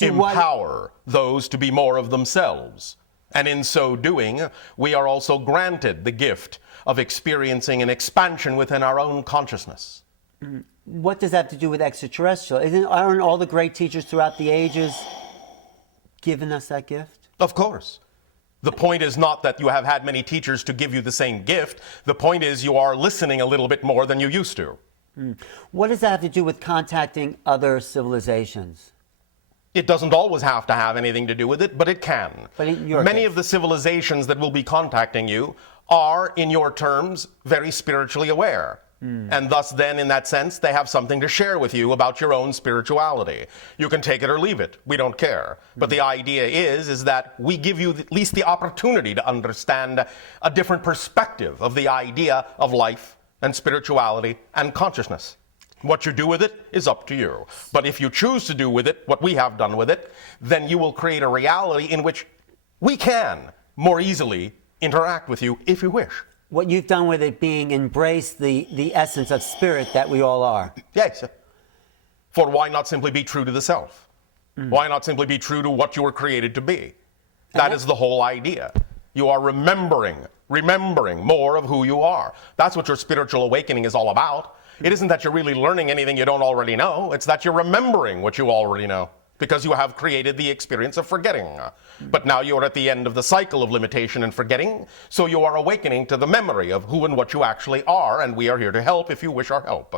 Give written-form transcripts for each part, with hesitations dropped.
empower those to be more of themselves. And in so doing, we are also granted the gift of experiencing an expansion within our own consciousness. What does that have to do with extraterrestrial? Aren't all the great teachers throughout the ages given us that gift? Of course. The point is not that you have had many teachers to give you the same gift. The point is you are listening a little bit more than you used to. What does that have to do with contacting other civilizations? It doesn't always have to have anything to do with it, but it can. But in your Many case. of the civilizations that will be contacting you are, in your terms, very spiritually aware. And thus, then, in that sense, they have something to share with you about your own spirituality. You can take it or leave it. We don't care. But the idea is that we give you at least the opportunity to understand a different perspective of the idea of life and spirituality and consciousness. What you do with it is up to you. But if you choose to do with it what we have done with it, then you will create a reality in which we can more easily interact with you if you wish. What you've done with it being embrace the essence of spirit that we all are. Yes. For why not simply be true to the self? Why not simply be true to what you were created to be? That is the whole idea. You are remembering more of who you are. That's what your spiritual awakening is all about. It isn't that you're really learning anything you don't already know. It's that you're remembering what you already know, because you have created the experience of forgetting. But now you're at the end of the cycle of limitation and forgetting, so you are awakening to the memory of who and what you actually are, and we are here to help if you wish our help.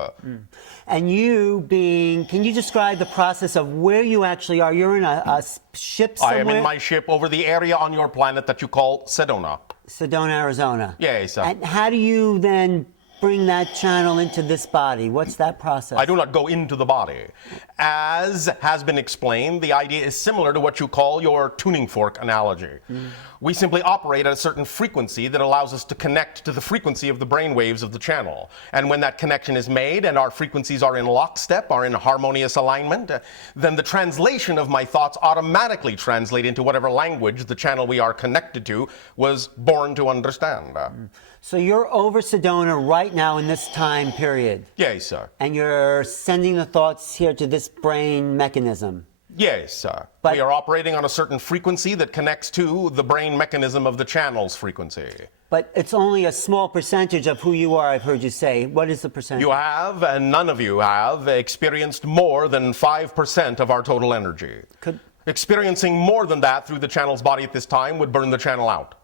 And you being, can you describe the process of where you actually are? You're in a ship somewhere? I am in my ship over the area on your planet that you call Sedona. Sedona, Arizona. Yes. And how do you then bring that channel into this body? What's that process? I do not go into the body. As has been explained, the idea is similar to what you call your tuning fork analogy. We simply operate at a certain frequency that allows us to connect to the frequency of the brain waves of the channel. And when that connection is made and our frequencies are in lockstep, are in harmonious alignment, then the translation of my thoughts automatically translate into whatever language the channel we are connected to was born to understand. So you're over Sedona right now in this time period. Yes, sir. And you're sending the thoughts here to this brain mechanism. Yes, sir. But we are operating on a certain frequency that connects to the brain mechanism of the channel's frequency. But it's only a small percentage of who you are, I've heard you say. What is the percentage? You have, and none of you have, experienced more than 5% of our total energy. Experiencing more than that through the channel's body at this time would burn the channel out.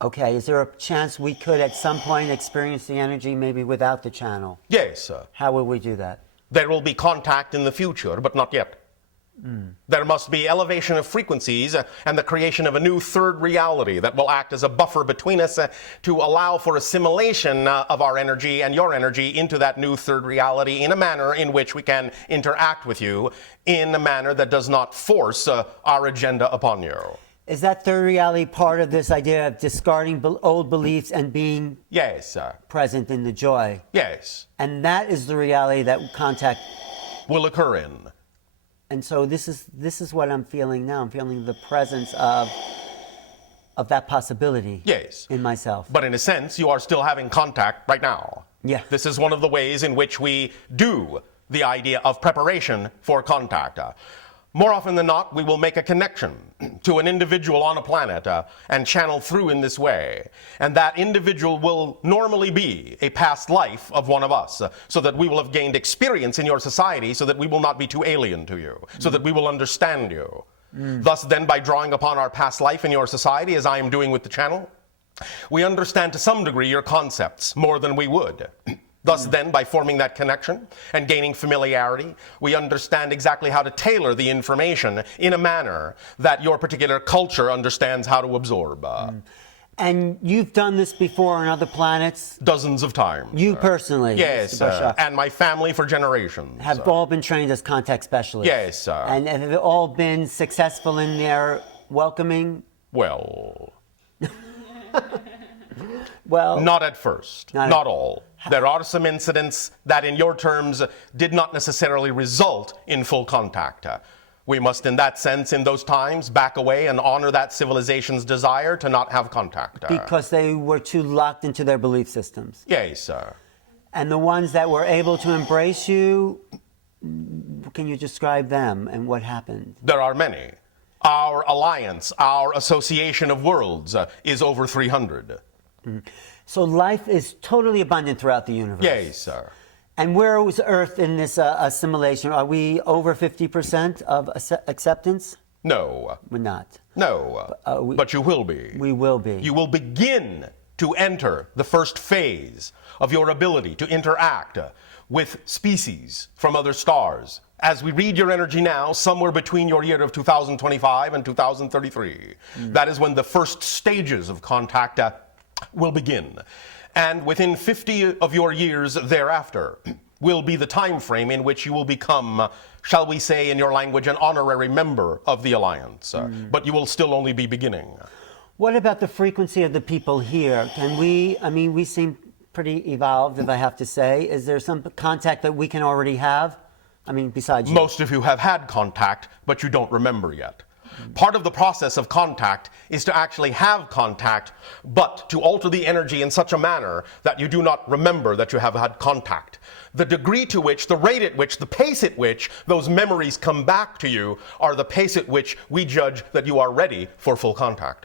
Okay, is there a chance we could at some point experience the energy maybe without the channel? Yes, sir. How will we do that? There will be contact in the future, but not yet. There must be elevation of frequencies and the creation of a new third reality that will act as a buffer between us to allow for assimilation of our energy and your energy into that new third reality in a manner in which we can interact with you in a manner that does not force our agenda upon you. Is that third reality part of this idea of discarding old beliefs and being Yes, sir. present in the joy? Yes. And that is the reality that contact Will occur in. And so this is what I'm feeling now. I'm feeling the presence of that possibility. Yes. In myself. But in a sense, you are still having contact right now. Yeah. This is one of the ways in which we do the idea of preparation for contact. More often than not, we will make a connection to an individual on a planet and channel through in this way. And that individual will normally be a past life of one of us, so that we will have gained experience in your society, so that we will not be too alien to you, so that we will understand you. Thus, then, by drawing upon our past life in your society, as I am doing with the channel, we understand to some degree your concepts more than we would. Thus, then, by forming that connection and gaining familiarity, we understand exactly how to tailor the information in a manner that your particular culture understands how to absorb. And you've done this before on other planets? Dozens of times. You personally? Yes, Mr. Bashar, and my family for generations. have all been trained as contact specialists? Yes, sir. And have they all been successful in their welcoming? Well, Well, not at first. Not all. There are some incidents that, in your terms, did not necessarily result in full contact. We must, in that sense, in those times, back away and honor that civilization's desire to not have contact. because they were too locked into their belief systems. Yes, sir. And the ones that were able to embrace you Can you describe them and what happened? There are many. Our alliance, our association of worlds is over 300. So life is totally abundant throughout the universe. Yea, sir. And where was Earth in this assimilation? Are we over 50% of acceptance? No. We're not. No. But you will be. We will be. You will begin to enter the first phase of your ability to interact with species from other stars. As we read your energy now, somewhere between your year of 2025 and 2033, that is when the first stages of contact will begin. And within 50 of your years thereafter will be the time frame in which you will become, shall we say in your language, an honorary member of the Alliance. But you will still only be beginning. What about the frequency of the people here? Can we, I mean, we seem pretty evolved, if I have to say. Is there some contact that we can already have? I mean, besides you. Most of you have had contact, but you don't remember yet. Part of the process of contact is to actually have contact, but to alter the energy in such a manner that you do not remember that you have had contact. The degree to which, the rate at which, the pace at which those memories come back to you are the pace at which we judge that you are ready for full contact.